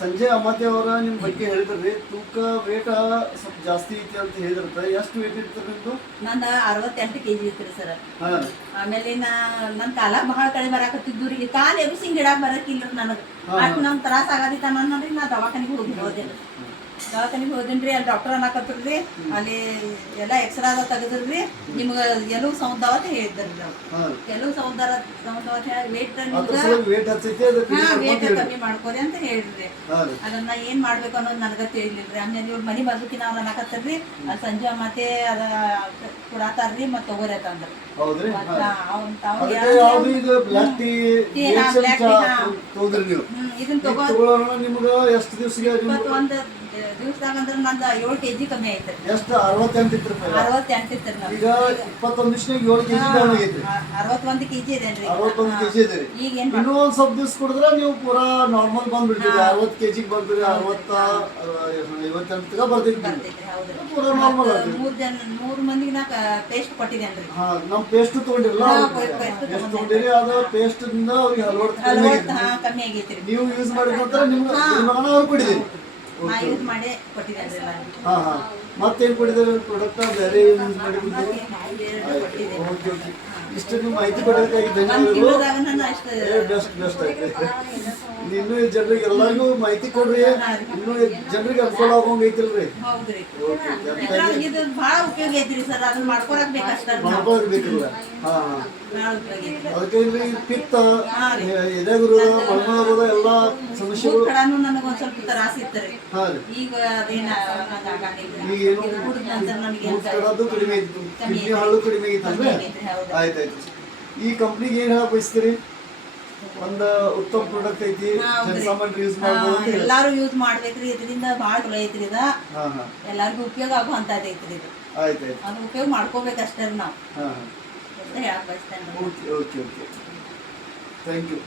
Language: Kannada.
ಸಂಜೆ ಅಮಾತೆ ಅವರ ನಿಮ್ಮ ಬಗ್ಗೆ ಹೇಳಿದ್ರಿ, ತೂಕ ವೇಟ ಸ್ವಲ್ಪ ಜಾಸ್ತಿ ಐತಿ ಅಂತ ಹೇಳಿದ್ರಂತ. ಎಷ್ಟು ವೇಟ್ ಇರ್ತದೆ ನಿಮ್ದು? ನಂದು 68 kg ಇತ್ತು ಸರ್. ಆಮೇಲೆ ನನ್ನ ಕಾಲ ಬಹಳ ಕಡೆ ಬರಾಕತ್ತಿದ್ದು ರೀ, ಕಾಲು ಎಬ್ಸಿಂಗ್ ಗಿಡಕ್ಕೆ ಬರಕಿಲ್ಲ ನನಗೆ. ಅಷ್ಟು ನಮ್ಗೆ ತ್ರಾಸ ಆಗದಿತ್ತ ಅನ್ನೋದ್ರಿ ನಾ ದವಾಖಾನಿಗೆ ಹೋದೆ. ದವಾಖಾನಿಗೆ ಹೋದಿನ್ರಿ, ಅಲ್ಲಿ ಡಾಕ್ಟರ್ ಅನ್ನಕತ್ತಿರ್ರಿ, ಅಲ್ಲಿ ಎಲ್ಲ ಎಕ್ಸ್ರಾ ಅದ ತೆಗೆದ್ರಿ, ನಿಮ್ಗೆ ಎಲುವು ಸೌಂದವ ಅಂತ ಹೇಳಿದ್ರಿ. ನಾವು ಎಲುವು ಸೌಂದವ ವೇಟ್ ಕಮ್ಮಿ ಮಾಡ್ಕೋರಿ ಅಂತ ಹೇಳಿದ್ರಿ. ಅದನ್ನ ಏನ್ ಮಾಡ್ಬೇಕು ಅನ್ನೋದು ನನಗ ತಿಳಿಲಿಲ್ರಿ. ಆಮೇಲೆ ಇವ್ರು ಮನಿ ಬಾಜುಕಿನ ಅವ್ರು ಅನ್ನಕತ್ತಿರ್ರಿ, ಅಲ್ಲಿ ಸಂಜೆ ಮತ್ತೆ ಅದ ಕೊಡಾತಾರ್ರಿ ಮತ್ ತಗೋರಿ ಅಂತಂದ್ರಿ. ಇದನ್ನ ತಗೊಂಡ್ ದಿವಸದಾಗ ಅಂದ್ರೆ ನಂದು 7 kg ಕಮ್ಮಿ ಐತ್ರಿ. ಎಷ್ಟು? 68 ಇತ್ತು. 68 ಇತ್ತು. ಈಗ 21 ದಿವಸನಾಗ 7 kg ಡೌನ್ ಆಗೈತ್ರಿ. 61 kg ಇದೇನ್ರಿ. 61 kg ಇದೆ. ಈಗ ಏನು ಇನ್ನೂ ಒಂದು ಸ್ವಲ್ಪ ದಿವಸ ಕುಡಿದ್ರೆ ನೀವು ಪೂರಾ ನಾರ್ಮಲ್ ಬಂದ್ಬಿಡ್ತೀರಿ. 60 kg ಬಂದ್ರಿ, 60 58 ಬರ್ತೈತಿ. ಪೂರಾ ನಾರ್ಮಲ್ ಆಗ್ತೈತಿ. 3 ಮಂದಿಗೆ ನಾ ಪೇಸ್ಟ್ ಕೊಟ್ಟಿದ್ದೇನ್ರಿ. ನಮ್ಮ ಪೇಸ್ಟ್ ತಗೊಂಡಿರಲ್ಲ, ಪೇಸ್ಟ್ ತಗೊಂಡಿರಿ. ಅದು ಪೇಸ್ಟ್ ಇಂದ ಅವ್ರಿಗೆ ಕಮ್ಮಿ ಆಗೈತ್ರಿ. ನೀವು ಯೂಸ್ ಮಾಡಿದ ನಂತರ ನಿಮ್ಗೆ ಅವ್ರು ಕೊಟ್ಟಿದ್ದೀರಿ. ಯೂಸ್ ಮಾಡಿ ಕೊಟ್ಟಿದ್ದೇನ್ರಿ. ಮತ್ತೇನು ಕೊಟ್ಟಿದ್ದಾರೆ ಪ್ರಾಡಕ್ಟ್? ಬೇರೆ ಯೂಸ್ ಮಾಡಿಬಿಟ್ಟು ಇಷ್ಟನ್ನು ಮಾಹಿತಿ ಕೊಡೋದಕ್ಕಾಗಿ ಬೆಸ್ಟ್ ಬೆಸ್ಟ್ ಆಯ್ತು. ಇನ್ನು ಜನರಿಗೆ ಎಲ್ಲರಿಗೂ ಮಾಹಿತಿ ಕೊಡ್ರಿ, ಇನ್ನು ಜನರಿಗೆ ಅನುಕೂಲ ಆಗೋಂಗ್ ಐತಿಲ್ರಿ. ಇದು ಬಹಳ ಉಪಯೋಗ ಐತ್ರಿ ಸರ್. ಅದನ್ನ ಮಾಡ್ಕೊಳಕ್ ಬೇಕಲ್ಲ. ಅದಕ್ಕೆ ಇಲ್ಲಿ ಪಿತ್ತ, ಎದೆಗುರು, ಮಳಮಳಗುದ ಎಲ್ಲ ಸಮಸ್ಯೆಗಳು ನನಗೆ ಒಂದ್ ಸ್ವಲ್ಪ ತ್ರಾಸ ಇತ್ತರಿ. ಈಗ ಅದೇನು ಕಡಿಮೆ ಐತಿ, ಕಿಡ್ನಿ ಹಾಳು ಕಡಿಮೆ ಐತಂದ್ರೆ ಆಯ್ತಾಯ್ತು. ಈ ಕಂಪ್ನಿಗೆ ಏನ್ ಹೇಳಕ್ ಬಯಸ್ತೀರಿ? ಒಂದು ಉತ್ತಮ ಪ್ರಾಡಕ್ಟ್ ಐತಿ, ಜನಸಾಮಾನ್ಯರು ಯೂಸ್ ಮಾಡ್ಬೋದು. ಎಲ್ಲಾರು ಯೂಸ್ ಮಾಡ್ಬೇಕ್ರಿ. ಇದರಿಂದ ಭಾಳ ಚಲೋ ಐತ್ರಿ. ಇದ ಎಲ್ಲಾರ್ಗು ಉಪಯೋಗ ಆಗೋ ಅಂತದ್ ಐತ್ರಿ ಇದು. ಆಯ್ತಾಯ್ತು. ಅದು ಉಪಯೋಗ ಮಾಡ್ಕೋಬೇಕಷ್ಟೇ ನಾವು. ಹೇಳಕ್ ಬಯಸ್ತೇನೆ. Okay okay okay, thank you.